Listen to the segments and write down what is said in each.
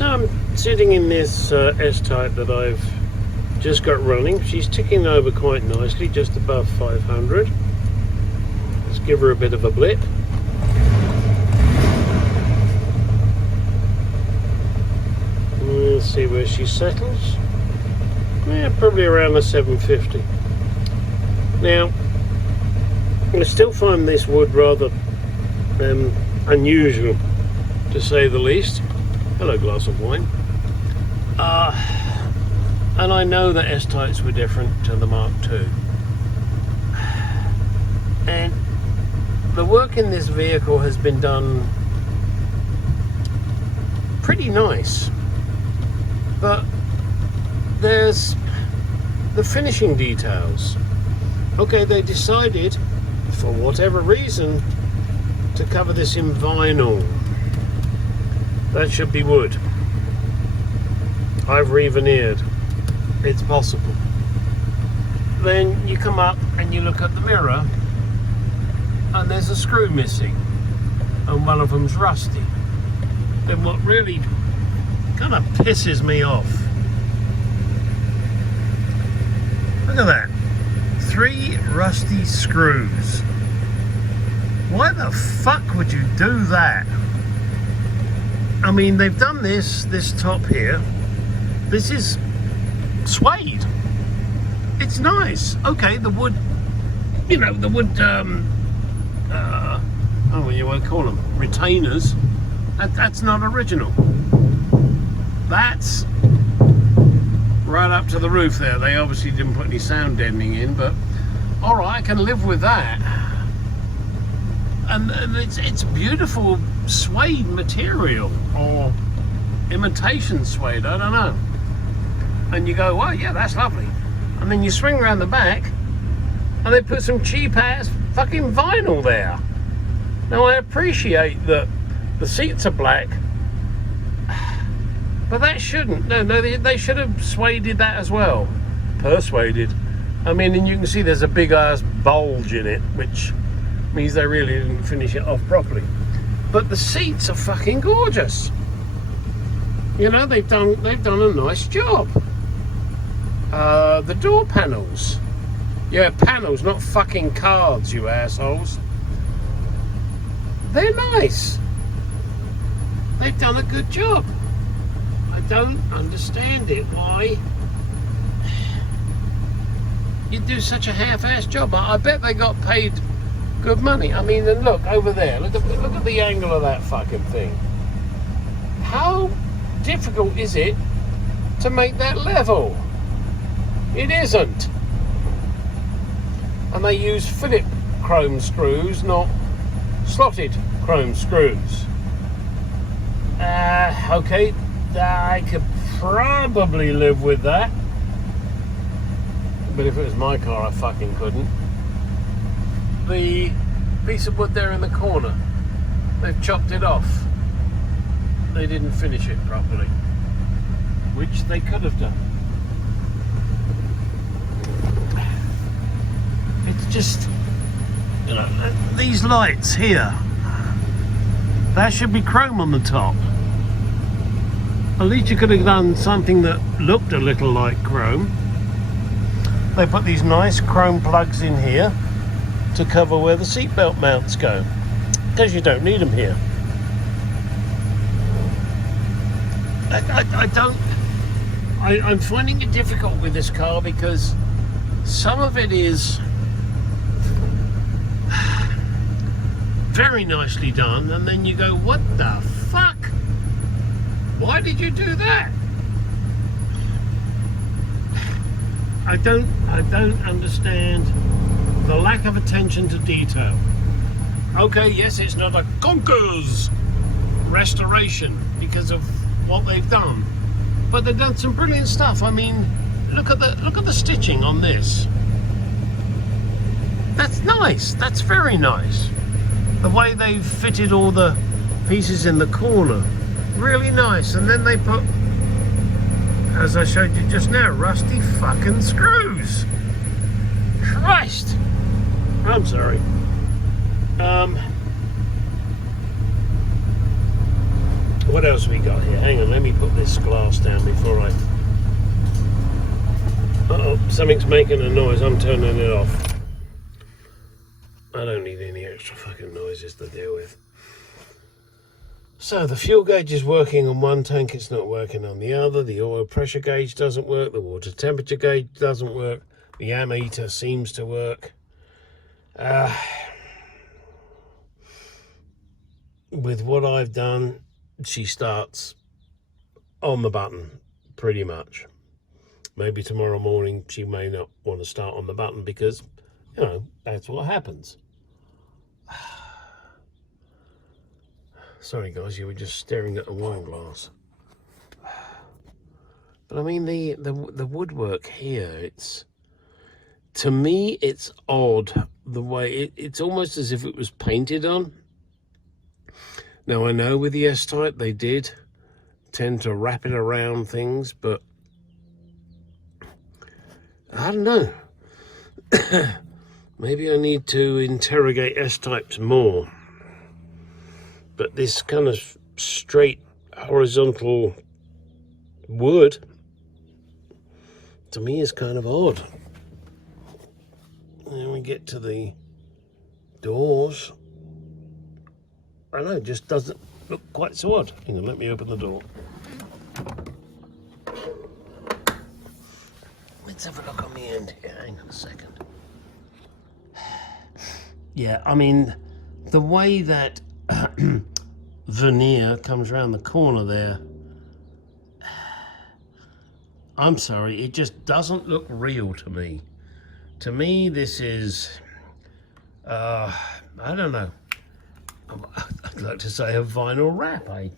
So I'm sitting in this S-Type that I've just got running. She's ticking over quite nicely, just above 500. Let's give her a bit of a blip. Let's see where she settles. Yeah, probably around the 750. Now, I still find this wood rather unusual, to say the least. Hello, glass of wine. And I know that S-Types were different to the Mark II. And the work in this vehicle has been done pretty nice. But there's the finishing details. Okay, they decided, for whatever reason, to cover this in vinyl. That should be wood. I've re-veneered. It's possible. Then you come up and you look at the mirror and there's a screw missing and one of them's rusty. Then what really kind of pisses me off, look at that, 3 rusty screws. Why the fuck would you do that? I mean, they've done this top here. This is suede. It's nice. Okay, the wood, you know, the wood, oh, what you want to call them? Retainers. That's not original. That's right up to the roof there. They obviously didn't put any sound deadening in, but all right, I can live with that. And it's beautiful suede material, or imitation suede, I don't know. And you go, well, yeah, that's lovely. And then you swing around the back and they put some cheap ass fucking vinyl there. Now I appreciate that the seats are black, but that shouldn't. No, they should have sueded that as well. Persuaded. I mean, and you can see there's a big ass bulge in it, which means they really didn't finish it off properly. But the seats are fucking gorgeous. You know, they've done a nice job. The door panels. Yeah, panels, not fucking cards, you assholes. They're nice. They've done a good job. I don't understand it. Why you do such a half-ass job? I bet they got paid good money. I mean, and look over there. Look at the angle of that fucking thing. How difficult is it to make that level? It isn't. And they use Phillips chrome screws, not slotted chrome screws. Okay, I could probably live with that. But if it was my car, I fucking couldn't. The piece of wood there in the corner, they've chopped it off. They didn't finish it properly, which they could have done. It's just, you know, these lights here, that should be chrome on the top. At least you could have done something that looked a little like chrome. They put these nice chrome plugs in here to cover where the seatbelt mounts go, because you don't need them here. I'm finding it difficult with this car because some of it is very nicely done, and then you go, what the fuck? Why did you do that? I don't understand the lack of attention to detail. Okay, yes, it's not a conker's restoration because of what they've done, but they've done some brilliant stuff. I mean, look at the stitching on this. That's nice. That's very nice. The way they've fitted all the pieces in the corner, really nice. And then they put, as I showed you just now, rusty fucking screws. Christ! I'm sorry. what else we got here? Hang on, let me put this glass down before I... Uh-oh, something's making a noise. I'm turning it off. I don't need any extra fucking noises to deal with. So the fuel gauge is working on one tank, it's not working on the other. The oil pressure gauge doesn't work. The water temperature gauge doesn't work. The ammeter seems to work. With what I've done, she starts on the button, pretty much. Maybe tomorrow morning she may not want to start on the button because, you know, that's what happens. Sorry guys, you were just staring at a wine glass. But I mean, the woodwork here, it's, to me, it's odd the way, it's almost as if it was painted on. Now I know with the S-Type they did tend to wrap it around things, but I don't know. Maybe I need to interrogate S-Types more. But this kind of straight horizontal wood to me is kind of odd. And then we get to the doors. I don't know, it just doesn't look quite so odd. Hang on, let me open the door. Let's have a look on the end here. Hang on a second. Yeah, I mean, the way that veneer comes around the corner there, I'm sorry, it just doesn't look real to me. To me, this is, I don't know. I'd like to say a vinyl wrap. I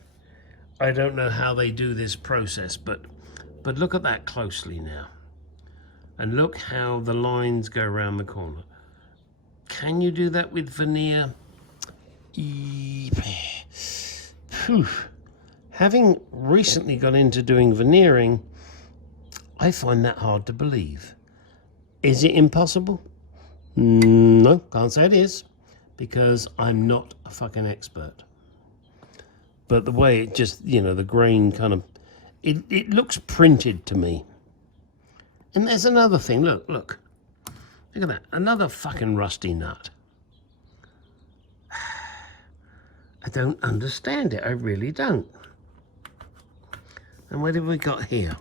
don't know how they do this process, but look at that closely now. And look how the lines go around the corner. Can you do that with veneer? Phew. Having recently got into doing veneering, I find that hard to believe. Is it impossible? No, can't say it is, because I'm not a fucking expert. But the way it just, you know, the grain kind of, it looks printed to me. And there's another thing, look at that, another fucking rusty nut. I don't understand it, I really don't. And what have we got here?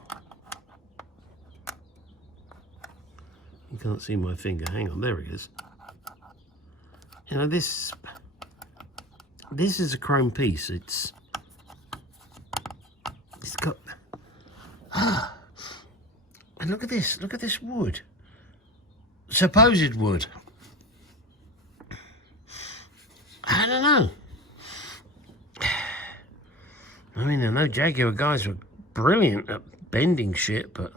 You can't see my finger, hang on, there it is. You know, this is a chrome piece, it's got, and look at this wood. Supposed wood. I don't know. I mean, I know Jaguar guys were brilliant at bending shit, but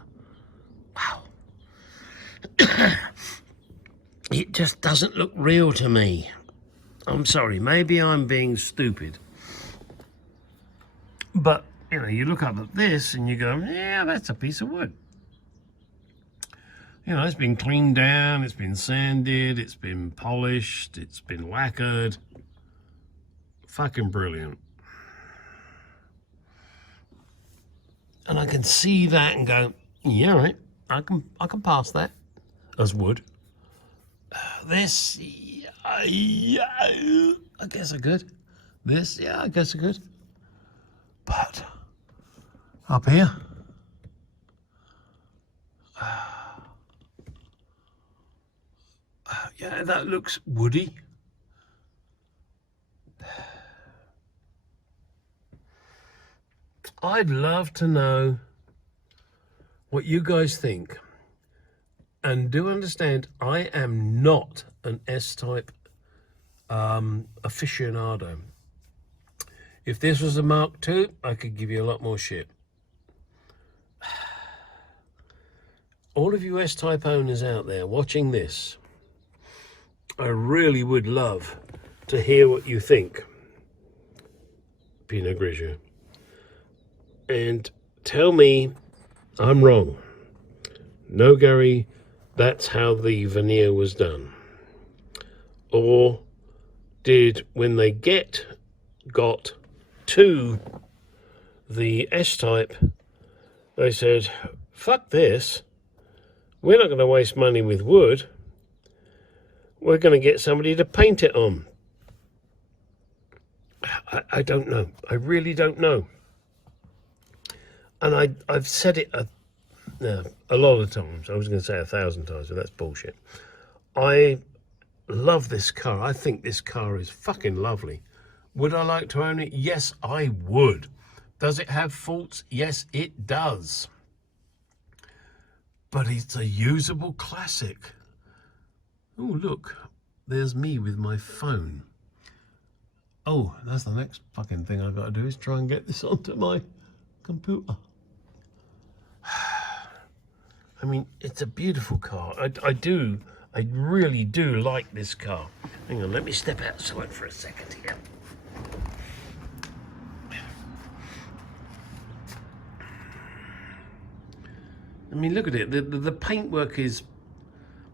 wow. It just doesn't look real to me. I'm sorry, maybe I'm being stupid. But, you know, you look up at this and you go, yeah, that's a piece of wood. You know, it's been cleaned down, it's been sanded, it's been polished, it's been lacquered. Fucking brilliant. And I can see that and go, yeah, right, I can pass that as wood. This, yeah, I guess I could. This, yeah, I guess I could. But up here, yeah, that looks woody. I'd love to know what you guys think. And do understand, I am not an S-Type aficionado. If this was a Mark II, I could give you a lot more shit. All of you S-Type owners out there watching this, I really would love to hear what you think. Pinot Grigio. And tell me I'm wrong. No, Gary, that's how the veneer was done. Or did, when they got to the S-Type, they said, fuck this, we're not going to waste money with wood, we're going to get somebody to paint it on. I don't know. I really don't know. And I've said it a lot of times. I was going to say 1,000 times, but that's bullshit. I love this car. I think this car is fucking lovely. Would I like to own it? Yes, I would. Does it have faults? Yes, it does. But it's a usable classic. Oh, look. There's me with my phone. Oh, that's the next fucking thing I've got to do, is try and get this onto my computer. I mean, it's a beautiful car. I really do like this car. Hang on, let me step outside for a second here. I mean, look at it. The paintwork is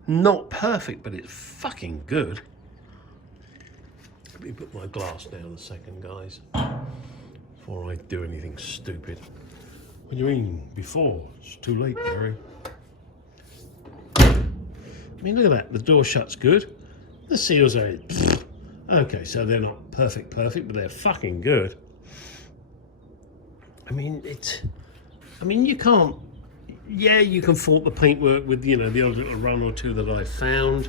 not perfect, but it's fucking good. Let me put my glass down a second, guys, before I do anything stupid. What do you mean, before? It's too late, Gary. I mean, look at that. The door shuts good. The seals are in. Okay, so they're not perfect, but they're fucking good. I mean, you can't... Yeah, you can fault the paintwork with, the odd little run or two that I found.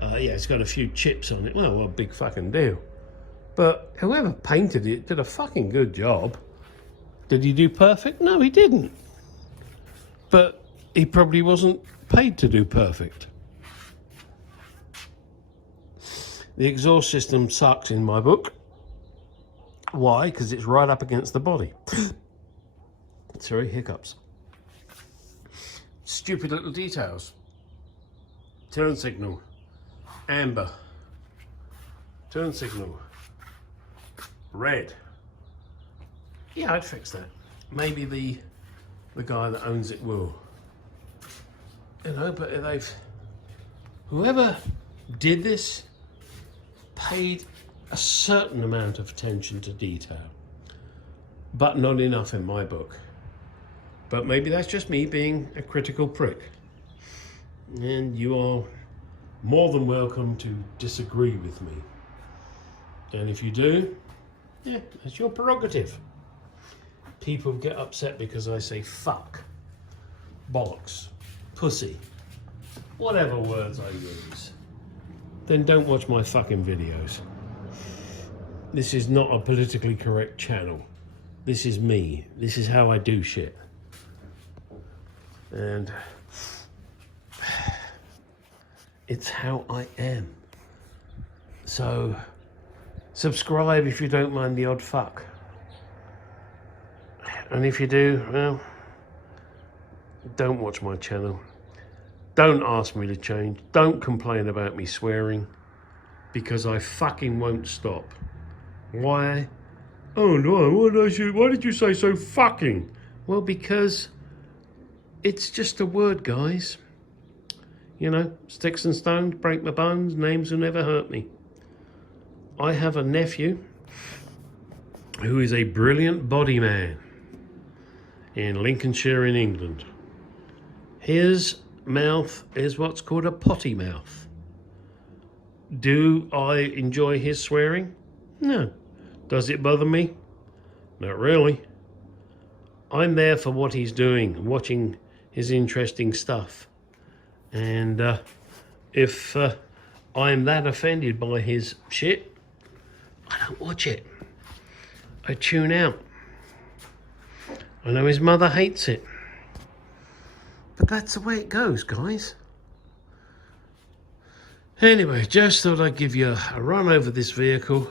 Yeah, it's got a few chips on it. Well, what a big fucking deal. But whoever painted it did a fucking good job. Did he do perfect? No, he didn't. But he probably wasn't paid to do perfect. The exhaust system sucks in my book. Why? Because it's right up against the body. Sorry, hiccups. Stupid little details. Turn signal. Amber. Turn signal. Red. Yeah, I'd fix that. Maybe the guy that owns it will. But whoever did this paid a certain amount of attention to detail, but not enough in my book. But maybe that's just me being a critical prick. And you are more than welcome to disagree with me. And if you do, yeah, that's your prerogative. People get upset because I say fuck, bollocks, pussy, whatever words I use. Then don't watch my fucking videos. This is not a politically correct channel. This is me. This is how I do shit. And it's how I am. So subscribe if you don't mind the odd fuck. And if you do, well, don't watch my channel. Don't ask me to change. Don't complain about me swearing, because I fucking won't stop. Why? Oh no, why did you say so fucking? Well, because it's just a word, guys. Sticks and stones break my bones, names will never hurt me. I have a nephew who is a brilliant body man in Lincolnshire in England. His mouth is what's called a potty mouth. Do I enjoy his swearing? No. Does it bother me? Not really. I'm there for what he's doing, watching his interesting stuff. And if I'm that offended by his shit, I don't watch it. I tune out. I know his mother hates it. But that's the way it goes, guys. Anyway, just thought I'd give you a run over this vehicle.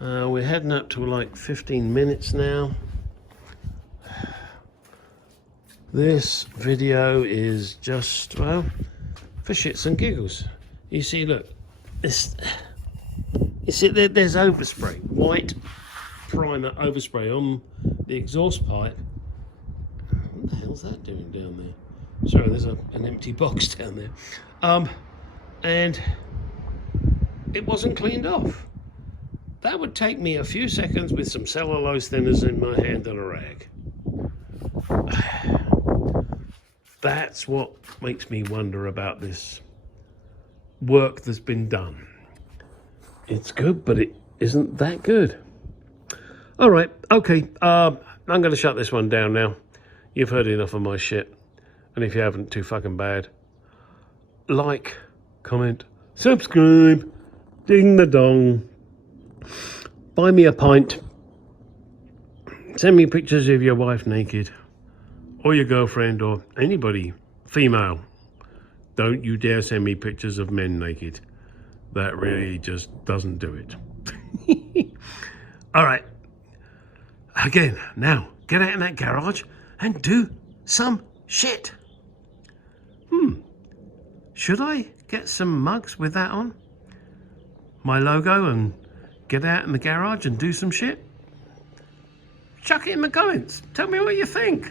We're heading up to like 15 minutes now. This video is just, well, for shits and giggles. You see, look, you see there's overspray, white primer overspray on the exhaust pipe. What the hell's that doing down there? Sorry, there's an empty box down there. And it wasn't cleaned off. that would take me a few seconds with some cellulose thinners in my hand and a rag. That's what makes me wonder about this work that's been done. It's good, but it isn't that good. All right, okay, I'm going to shut this one down now. You've heard enough of my shit. And if you haven't, too fucking bad. Like, comment, subscribe, ding the dong. Buy me a pint. Send me pictures of your wife naked. Or your girlfriend, or anybody, female. Don't you dare send me pictures of men naked. That really just doesn't do it. All right. Again, now, get out in that garage and do some shit. Should I get some mugs with that on? My logo, and get out in the garage and do some shit? Chuck it in the comments. Tell me what you think.